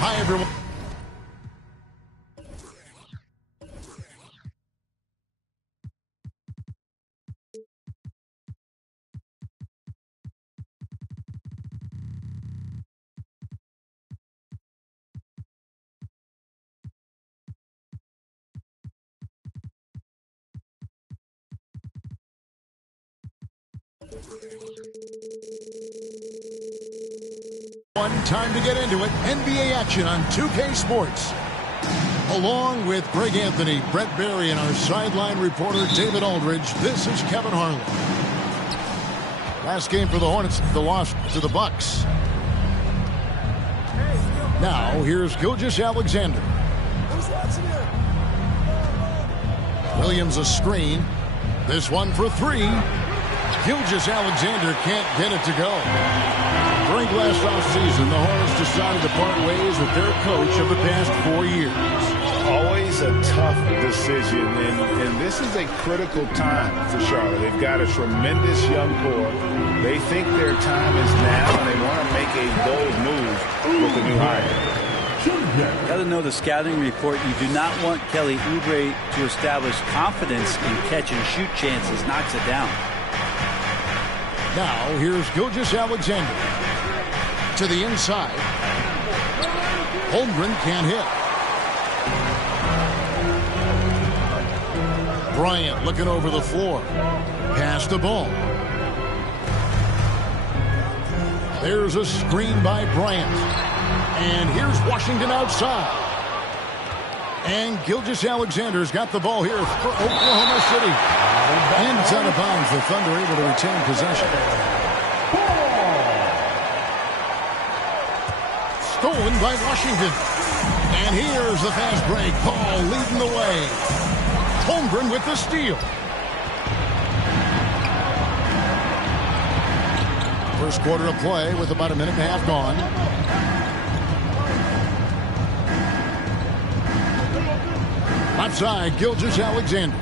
Hi, everyone. One time to get into it. NBA action on 2K Sports. Along with Greg Anthony, Brett Barry, and our sideline reporter David Aldridge, this is Kevin Harlan. Last game for the Hornets, the loss to the Bucks. Now, here's Gilgeous-Alexander. Williams a screen. This one for three. Gilgeous-Alexander can't get it to go. During last offseason, the Hornets decided to part ways with their coach of the past 4 years. Always a tough decision, and this is a critical time for Charlotte. They've got a tremendous young core. They think their time is now, and they want to make a bold move with the new hire. Got to know the scouting report. You do not want Kelly Oubre to establish confidence in catch-and-shoot chances. Knocks it down. Now, here's Gilgeous-Alexander. To the inside. Holmgren can't hit. Bryant looking over the floor. Pass the ball. There's a screen by Bryant. And here's Washington outside. And Gilgeous-Alexander's got the ball here for Oklahoma City. And it's out of bounds. The Thunder able to retain possession. Stolen by Washington. And here's the fast break. Paul leading the way. Holmgren with the steal. First quarter of play with about a minute and a half gone. Outside, Gilgeous-Alexander.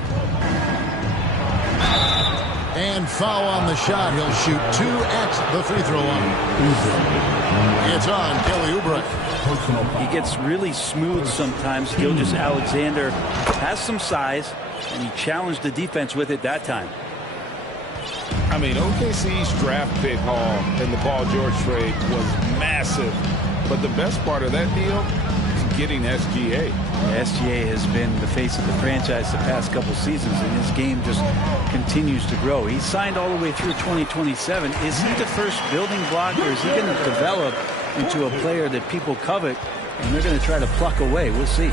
And foul on the shot. He'll shoot 2 at the free throw line. It's on Kelly Oubre. He gets really smooth sometimes. Gilgeous-Alexander has some size, and he challenged the defense with it that time. I mean, OKC's draft pick haul in the Paul George trade was massive. But the best part of that deal is getting SGA. SGA has been the face of the franchise the past couple seasons, and his game just continues to grow. He's signed all the way through 2027. Is he the first building block, or is he going to develop into a player that people covet, and they're going to try to pluck away? We'll see.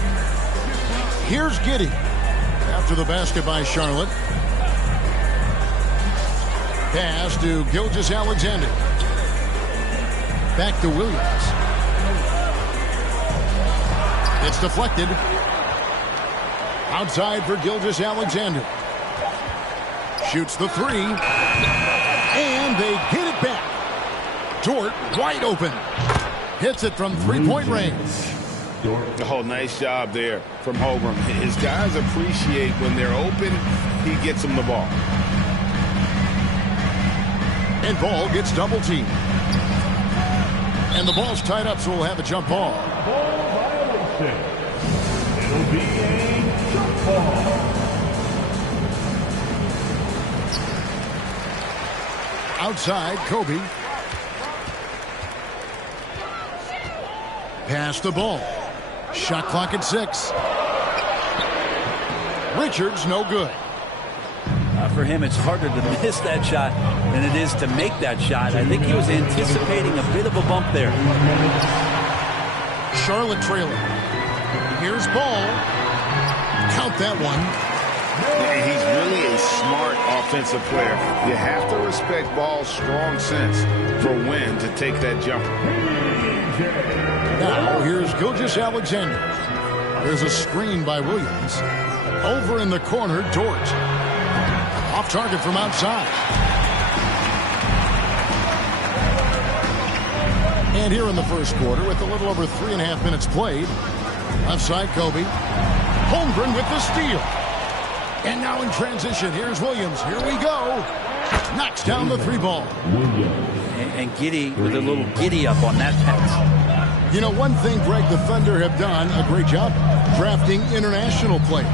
Here's Giddey. After the basket by Charlotte. Pass to Gilgeous-Alexander. Back to Williams. It's deflected. Outside for Gilgeous-Alexander. Shoots the three. And they get it back. Dort wide open. Hits it from three-point range. Oh, nice job there from Holmgren. His guys appreciate when they're open, he gets them the ball. And Ball gets double teamed. And the ball's tied up, so we'll have a jump ball. It'll be a jump ball. Outside, Kobe. Pass the ball. Shot clock at 6. Richards, no good. For him, it's harder to miss that shot than it is to make that shot. I think he was anticipating a bit of a bump there. Charlotte trailing. Here's Ball. Count that one. He's really a smart offensive player. You have to respect Ball's strong sense for when to take that jumper. Now, here's Gilgeous-Alexander. There's a screen by Williams. Over in the corner, Dort. Off target from outside. And here in the first quarter, with a little over 3.5 minutes played, left side Kobe. Holmgren with the steal. And now in transition, here's Williams. Here we go. Knocks down the 3 ball. and Giddy with a little giddy up on that pass. You know, one thing, Greg, the Thunder have done a great job drafting international players.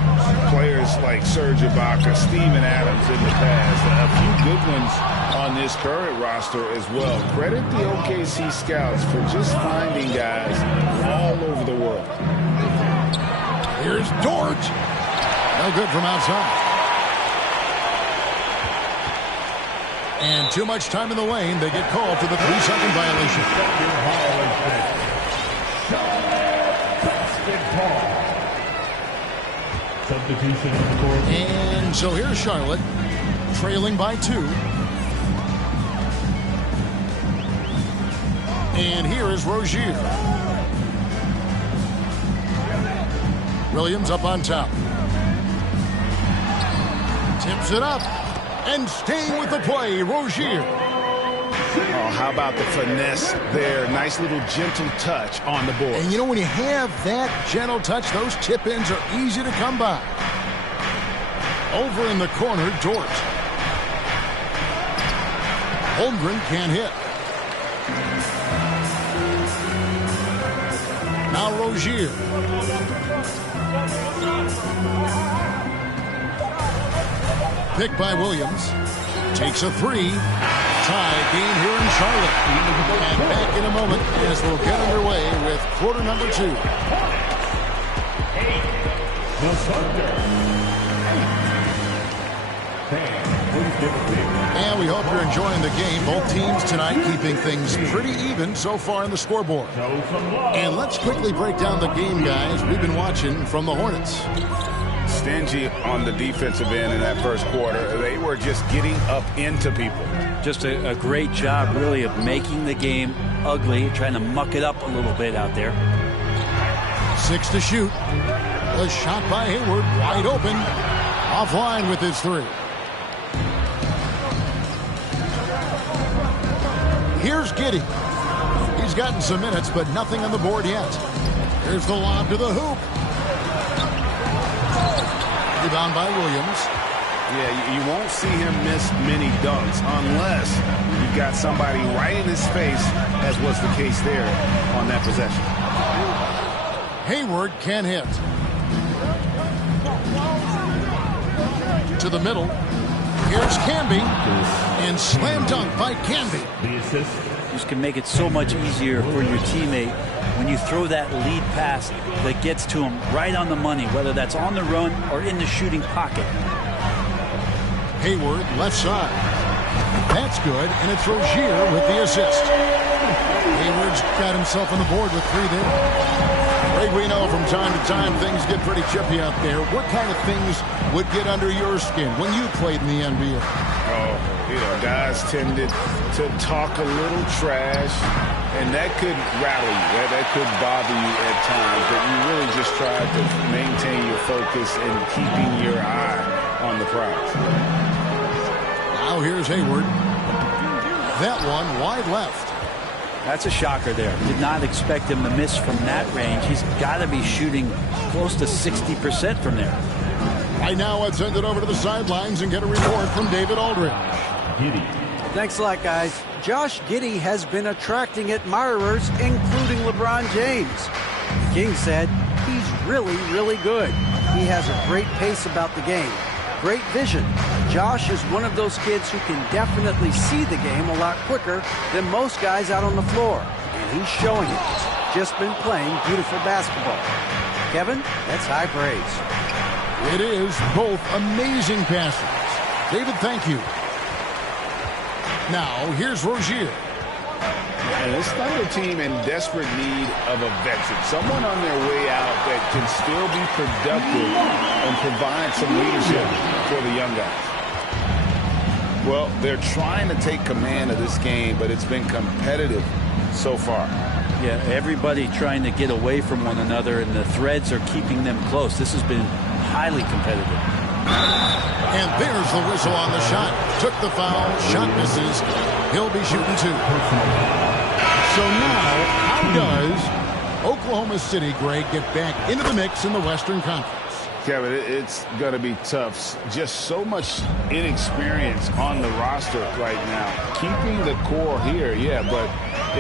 Players like Serge Ibaka, Steven Adams in the past. A few good ones on this current roster as well. Credit the OKC scouts for just finding guys all over the world. Here's Dort. No good from outside. And too much time in the lane. They get called for the 3-second violation. And so here's Charlotte, trailing by 2. And here is Rozier. Williams up on top. Tips it up. And staying with the play, Rozier. Oh, how about the finesse there? Nice little gentle touch on the board. And you know, when you have that gentle touch, those tip-ins are easy to come by. Over in the corner, Dort. Holmgren can't hit. Now Rozier. Picked by Williams. Takes a 3. Tie game here in Charlotte. And back in a moment as we'll get underway with quarter number 2. And we hope you're enjoying the game. Both teams tonight keeping things pretty even so far in the scoreboard. And let's quickly break down the game, guys. We've been watching from the Hornets. Stingy on the defensive end in that first quarter. They were just getting up into people. Just a great job, really, of making the game ugly, trying to muck it up a little bit out there. 6 to shoot. A shot by Hayward, wide open. Offline with his 3. Here's Giddy. He's gotten some minutes, but nothing on the board yet. Here's the lob to the hoop. Rebound by Williams. Yeah, you won't see him miss many dunks unless you've got somebody right in his face, as was the case there on that possession. Hayward can hit. To the middle. Here's Canby. And slam dunk by Canby. This can make it so much easier for your teammate when you throw that lead pass that gets to him right on the money, whether that's on the run or in the shooting pocket. Hayward, left side. That's good, and it's Rozier with the assist. Hayward's got himself on the board with 3 there. Greg, we know from time to time things get pretty chippy out there. What kind of things would get under your skin when you played in the NBA? Oh, you know, guys tended to talk a little trash, and that could rattle you. That could bother you at times, but you really just try to maintain your focus and keeping your eye on the prize. Now here's Hayward. That one wide left. That's a shocker there. Did not expect him to miss from that range. He's got to be shooting close to 60% from there. Right now, let's send it over to the sidelines and get a report from David Aldridge. Giddy. Thanks a lot, guys. Josh Giddey has been attracting admirers, including LeBron James. The King said he's really, really good. He has a great pace about the game. Great vision. Josh is one of those kids who can definitely see the game a lot quicker than most guys out on the floor. And he's showing it. Just been playing beautiful basketball. Kevin, that's high praise. It is both amazing passes. David, thank you. Now, here's Rozier. And this Thunder team in desperate need of a veteran. Someone on their way out that can still be productive and provide some leadership for the young guys. Well, they're trying to take command of this game, but it's been competitive so far. Yeah, everybody trying to get away from one another, and the threads are keeping them close. This has been highly competitive. And there's the whistle on the shot. Took the foul. Shot misses. He'll be shooting 2. So now, how does Oklahoma City, Greg, get back into the mix in the Western Conference? Kevin, it's going to be tough. Just so much inexperience on the roster right now. Keeping the core here, yeah, but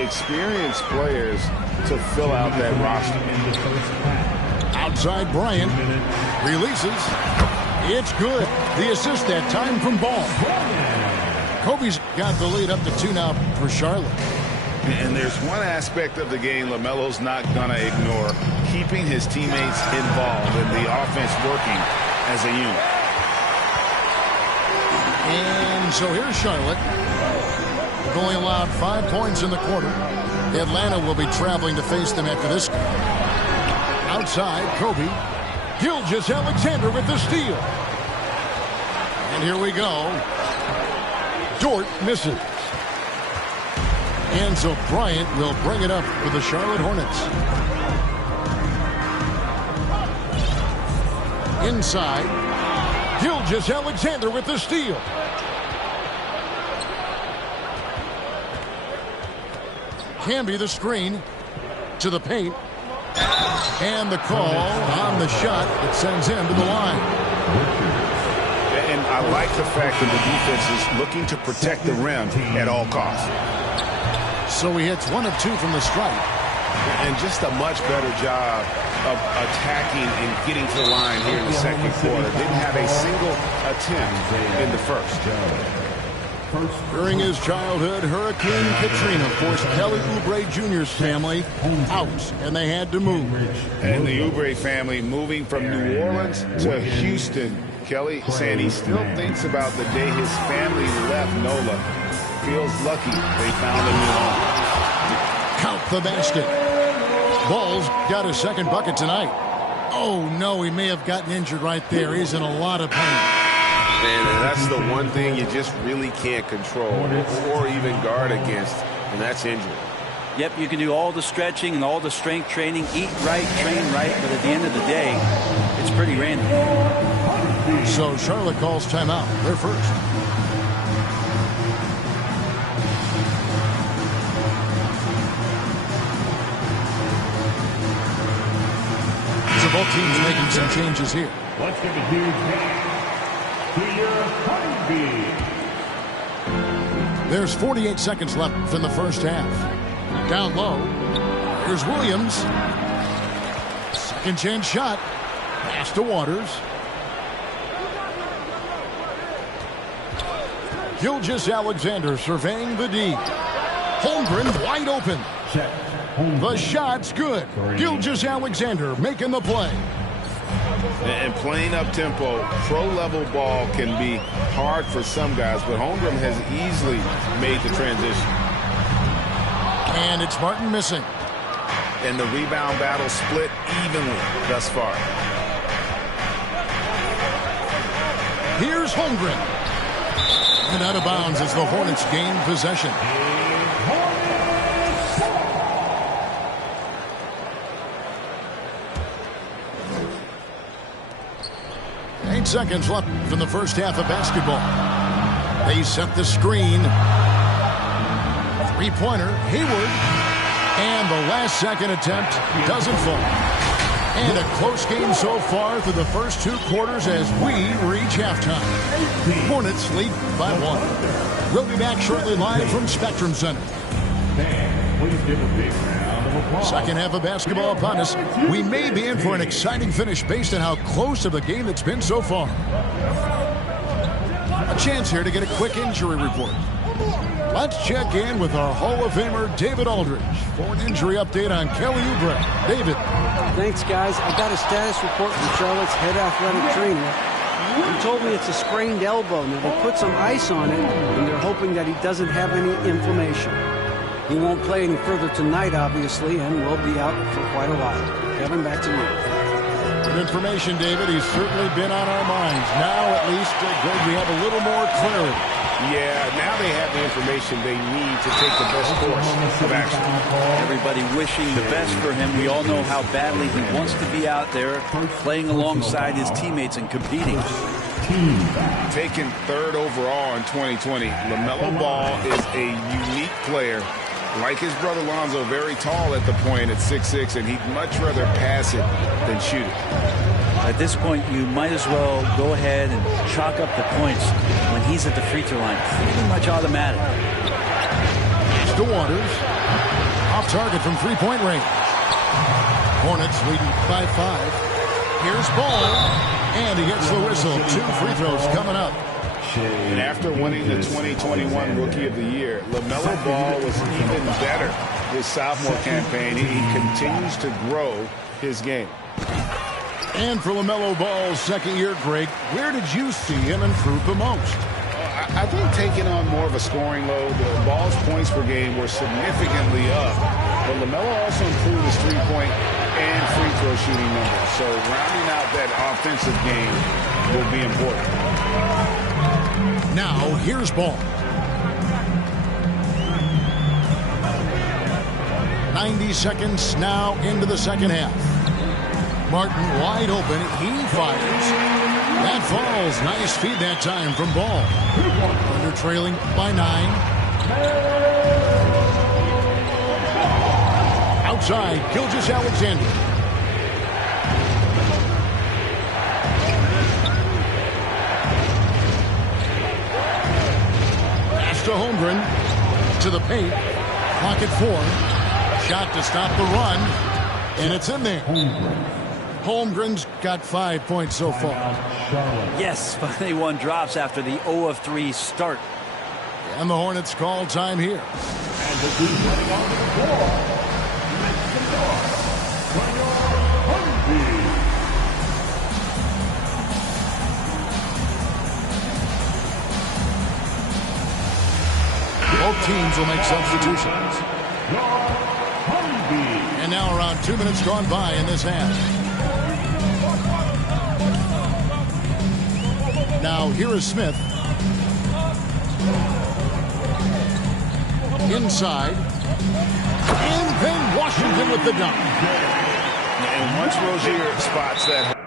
experienced players to fill out that roster. Outside Bryant. Releases. It's good. The assist that time from Ball. Kobe's got the lead up to 2 now for Charlotte. And there's one aspect of the game LaMelo's not going to ignore. Keeping his teammates involved and the offense working as a unit. And so here's Charlotte. They've only allowed 5 points in the quarter. Atlanta will be traveling to face them after this. Outside, Kobe. Gilgeous-Alexander with the steal. And here we go. Dort misses. And so Bryant will bring it up for the Charlotte Hornets. Inside, Gilgeous-Alexander with the steal. Camby the screen to the paint. And the call on the shot that sends him to the line. And I like the fact that the defense is looking to protect the rim at all costs. So he hits 1 of 2 from the stripe. And just a much better job of attacking and getting to the line here in the second quarter. Didn't have a single attempt in the first. During his childhood, Hurricane Katrina forced Kelly Oubre Jr.'s family out, and they had to move. And the Oubre family moving from New Orleans to Houston. Kelly saying he still thinks about the day his family left NOLA. Feels lucky they found a new home. Count the basket. Ball's got his second bucket tonight. Oh, no, he may have gotten injured right there. He's in a lot of pain. And that's the one thing you just really can't control or even guard against, and that's injury. Yep, you can do all the stretching and all the strength training, eat right, train right, but at the end of the day, it's pretty random. So Charlotte calls timeout. They're first. So both teams making some changes here. Let's give a huge hand to your Kobe. There's 48 seconds left in the first half. Down low. Here's Williams. Second chance shot. Pass to Waters. Gilgeous-Alexander surveying the D. Holmgren wide open. The shot's good. Gilgeous-Alexander making the play. And playing up-tempo, pro-level ball can be hard for some guys, but Holmgren has easily made the transition. And it's Martin missing. And the rebound battle split evenly thus far. Here's Holmgren. And out of bounds as the Hornets gain possession. Eight seconds left from the first half of basketball. They set the screen. Three-pointer, Hayward. And the last second attempt doesn't fall. And a close game so far through the first 2 quarters as we reach halftime. Hornets lead by 1. We'll be back shortly live from Spectrum Center. Please give a big round of applause. Second half of basketball upon us. We may be in for an exciting finish based on how close of the game it's been so far. A chance here to get a quick injury report. Let's check in with our Hall of Famer, David Aldridge, for an injury update on Kelly Oubre. David. Thanks, guys. I got a status report from Charlotte's head athletic trainer. He told me it's a sprained elbow. Now, they put some ice on it, and they're hoping that he doesn't have any inflammation. He won't play any further tonight, obviously, and will be out for quite a while. Kevin, back to you. Good information, David. He's certainly been on our minds. Now, at least, Greg, we have a little more clarity. Yeah, now they have the information they need to take the best course of action. Everybody wishing the best for him. We all know how badly he wants to be out there playing alongside his teammates and competing. Taken 3rd overall in 2020, LaMelo Ball is a unique player. Like his brother Lonzo, very tall at the point at 6'6", and he'd much rather pass it than shoot it. At this point, you might as well go ahead and chalk up the points when he's at the free throw line. Pretty much automatic. It's to Waters. Off target from three-point range. Hornets leading by 5. Here's Ball. And he gets the whistle. 2 free throws coming up. And after winning the 2021 Rookie of the Year, LaMelo Ball was even better his sophomore campaign. He continues to grow his game. And for LaMelo Ball's second year, Greg, where did you see him improve the most? I think taking on more of a scoring load, the Ball's points per game were significantly up. But LaMelo also improved his three-point and free throw shooting numbers. So rounding out that offensive game will be important. Now, here's Ball. 90 seconds now into the second half. Martin wide open. He fires. That falls. Nice feed that time from Ball. Thunder trailing by 9. Outside, Gilgeous-Alexander. To Holmgren, to the paint, clock at 4, shot to stop the run, and it's in there. Holmgren's got 5 points so far. Yes, finally one drops after the 0 of 3 start. And the Hornets call time here. And the team running onto the floor. Both teams will make substitutions. And now around 2 minutes gone by in this half. Now here is Smith. Inside. And then Washington with the dunk. And once Rozier spots that.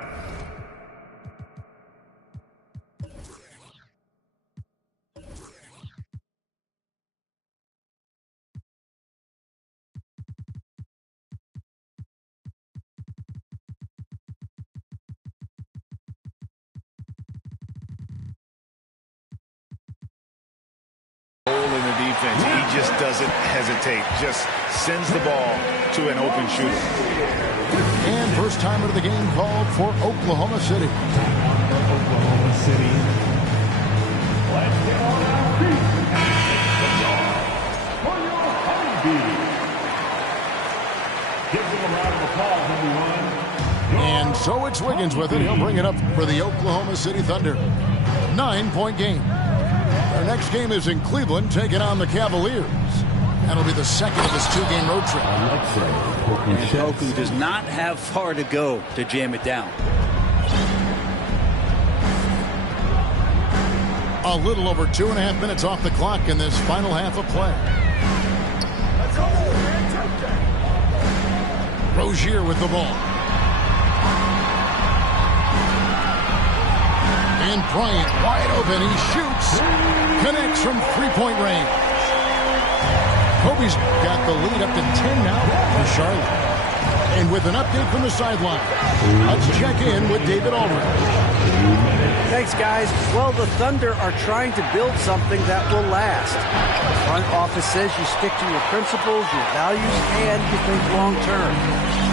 He just doesn't hesitate, just sends the ball to an open shooter. And first time of the game called for Oklahoma City. Oklahoma City. Let's get on our feet. For your honeybee. Gives him a round of applause, everyone. And so it's Wiggins with it. He'll bring it up for the Oklahoma City Thunder. 9-point game. Their next game is in Cleveland, taking on the Cavaliers. That'll be the second of his 2-game road trip. And Poku does not have far to go to jam it down. A little over 2.5 minutes off the clock in this final half of play. Rozier with the ball. And Bryant wide open. He shoots. Connects from three-point range. Kobe's got the lead up to 10 now for Charlotte. And with an update from the sideline, let's check in with David Aldridge. Thanks, guys. Well, the Thunder are trying to build something that will last. The front office says you stick to your principles, your values, and you think long-term.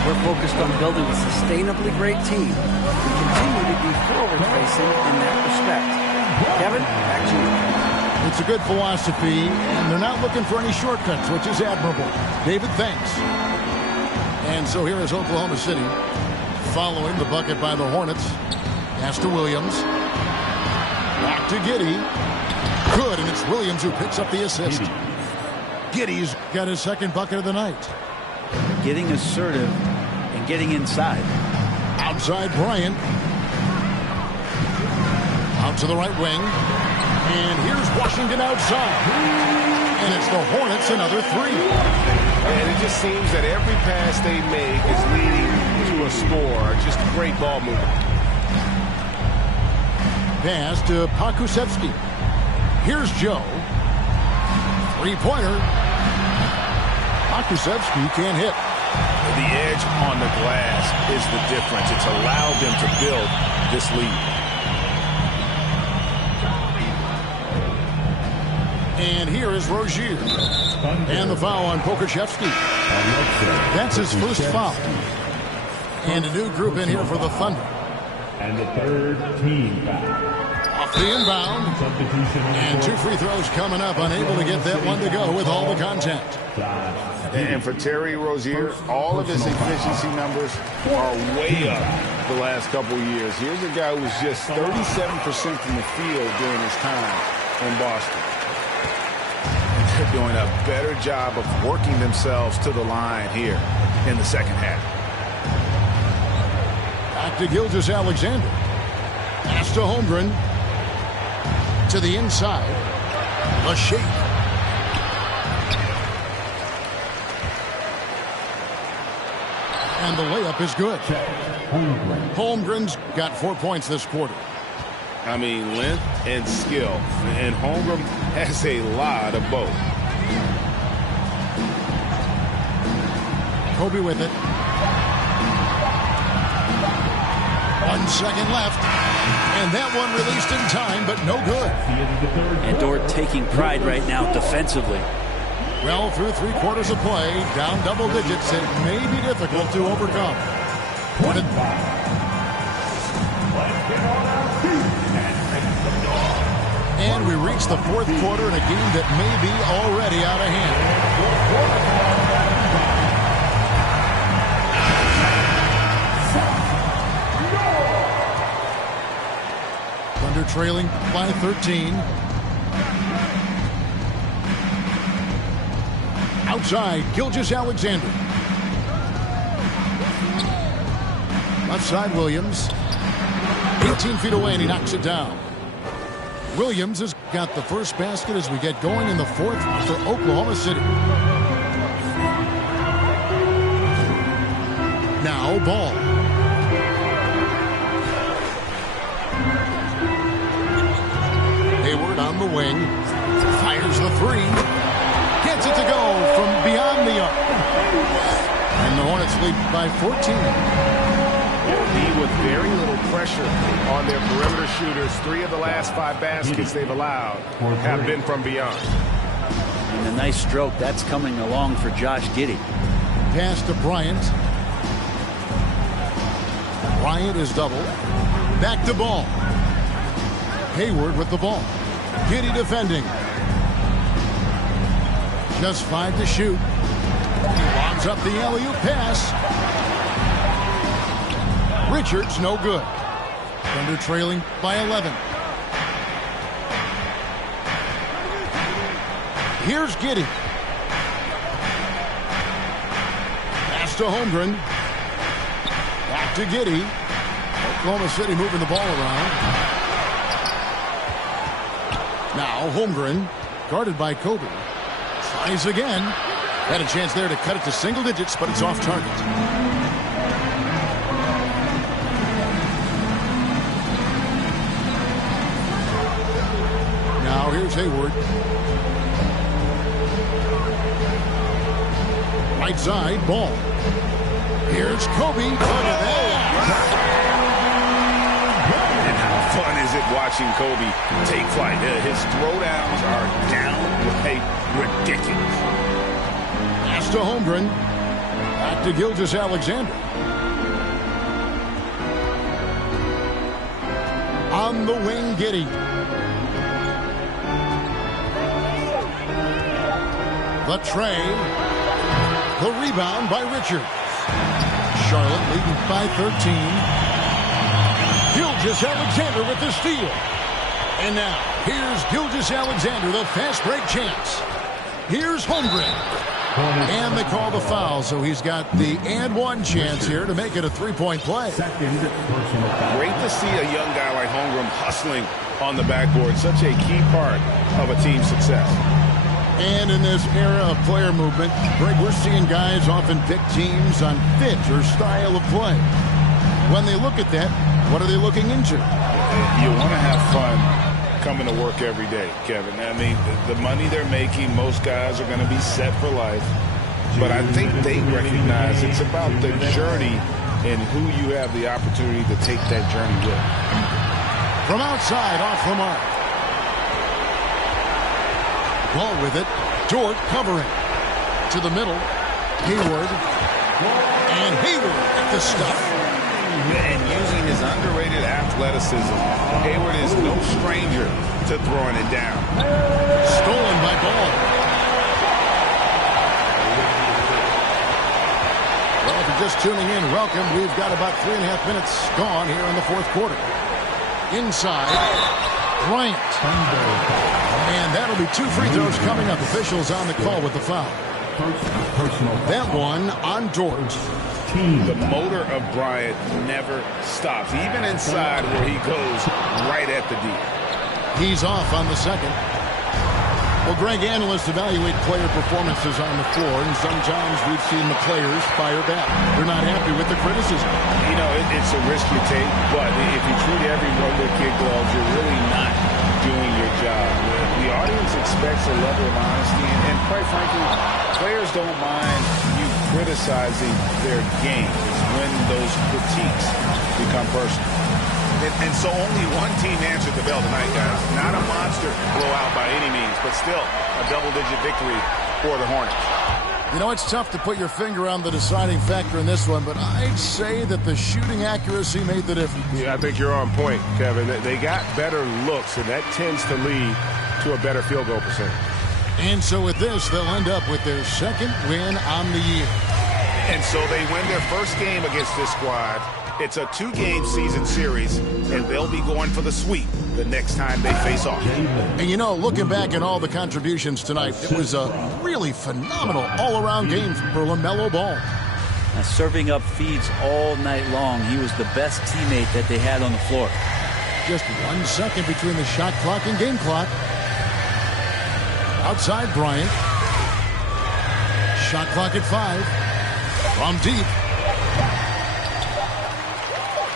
We're focused on building a sustainably great team. We continue to be forward-facing in that respect. Kevin, back to you. It's a good philosophy, and they're not looking for any shortcuts, which is admirable. David, thanks. And so here is Oklahoma City following the bucket by the Hornets. Pass to Williams. Back to Giddey. Good, and it's Williams who picks up the assist. Giddey's got his second bucket of the night. Getting assertive and getting inside. Outside Bryant. Out to the right wing. And here's Washington outside. And it's the Hornets another 3. And it just seems that every pass they make is leading to a score. Just great ball movement. Pass to Pokusevski. Here's Joe. Three-pointer. Pokusevski can't hit. The edge on the glass is the difference. It's allowed them to build this lead. And here is Rozier. And the foul on Pokuševski. That's his first foul. And a new group in here for the Thunder. And the third team foul. Off the inbound. And 2 free throws coming up. Unable to get that one to go with all the contact. And for Terry Rozier, all of his efficiency numbers are way up the last couple years. Here's a guy who was just 37% from the field during his time in Boston. And they're doing a better job of working themselves to the line here in the second half. Back to Gilgeous-Alexander. Pass to Holmgren. To the inside. The shake. And the layup is good. Holmgren's got 4 points this quarter. I mean, length and skill. And Holmgren has a lot of both. Kobe with it. 1 second left. And that one released in time, but no good. And Dort taking pride right now defensively. Well, through 3 quarters of play, down double digits, it may be difficult to overcome. And we reach the 4th quarter in a game that may be already out of hand. Thunder trailing by 13. Outside, Gilgeous-Alexander. Left side, Williams. 18 feet away, and he knocks it down. Williams has got the first basket as we get going in the 4th for Oklahoma City. Now, Ball. Hayward on the wing. Fires the 3. Gets it to go from beyond the arc. And the Hornets lead by 14. Be with very little pressure on their perimeter shooters. 3 of the last 5 baskets they've allowed have been from beyond. And a nice stroke. That's coming along for Josh Giddey. Pass to Bryant. Bryant is doubled. Back to Ball. Hayward with the ball. Giddey defending. Just 5 to shoot. He lobs up the alley-oop pass. Richards, no good. Thunder trailing by 11. Here's Giddey. Pass to Holmgren. Back to Giddey. Oklahoma City moving the ball around. Now Holmgren, guarded by Kobe. Tries again. Had a chance there to cut it to single digits, but it's off target. Now here's Hayward. Right side, Ball. Here's Kobe. Look at that. And how fun is it watching Kobe take flight? His throwdowns are downright ridiculous. Pass to Holmgren. Back to Gilgeous-Alexander. On the wing, Giddey. The tray. The rebound by Richards. Charlotte leading by 13. Gilgeous-Alexander with the steal. And now, here's Gilgeous-Alexander, the fast break chance. Here's Holmgren. And they call the foul, so he's got the and one chance here to make it a 3-point play. Great to see a young guy like Holmgren hustling on the backboard. Such a key part of a team's success. And in this era of player movement, Greg, we're seeing guys often pick teams on fit or style of play. When they look at that, what are they looking into? You want to have fun coming to work every day, Kevin. I mean, the money they're making, most guys are going to be set for life. but I think they recognize it's about the journey and who you have the opportunity to take that journey with. From outside, off the mark. Ball with it. Dort covering. To the middle. Hayward. And Hayward at the stuff. And using his underrated athleticism, Hayward is no stranger to throwing it down. Stolen by Ball. Well, if you're just tuning in, welcome. We've got about 3.5 minutes gone here in the fourth quarter. Inside, Bryant. And that'll be 2 free throws coming up. Officials on the call with the foul. That one on Dort. The motor of Bryant never stops, even inside where he goes right at the D. He's off on the second. Well, Greg, analysts evaluate player performances on the floor, and sometimes we've seen the players fire back. They're not happy with the criticism. You know, it's a risk you take, but if you treat everyone with kid gloves, you're really not doing your job. The audience expects a level of honesty, and quite frankly, players don't mind you criticizing their game when those critiques become personal. And so only one team answered the bell tonight, guys. Not a monster blowout by any means, but still a double-digit victory for the Hornets. You know, it's tough to put your finger on the deciding factor in this one, but I'd say that the shooting accuracy made the difference. Yeah, I think you're on point, Kevin. They got better looks, and that tends to lead to a better field goal percentage. And so with this, they'll end up with their second win on the year. And so they win their first game against this squad. It's a 2-game season series, and they'll be going for the sweep the next time they face off. And you know, looking back at all the contributions tonight, it was a really phenomenal all-around game for LaMelo Ball. Now, serving up feeds all night long. He was the best teammate that they had on the floor. Just 1 second between the shot clock and game clock. Outside Bryant. Shot clock at 5. From deep.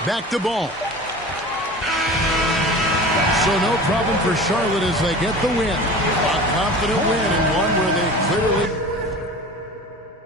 Back to Ball. So no problem for Charlotte as they get the win. A confident win and one where they clearly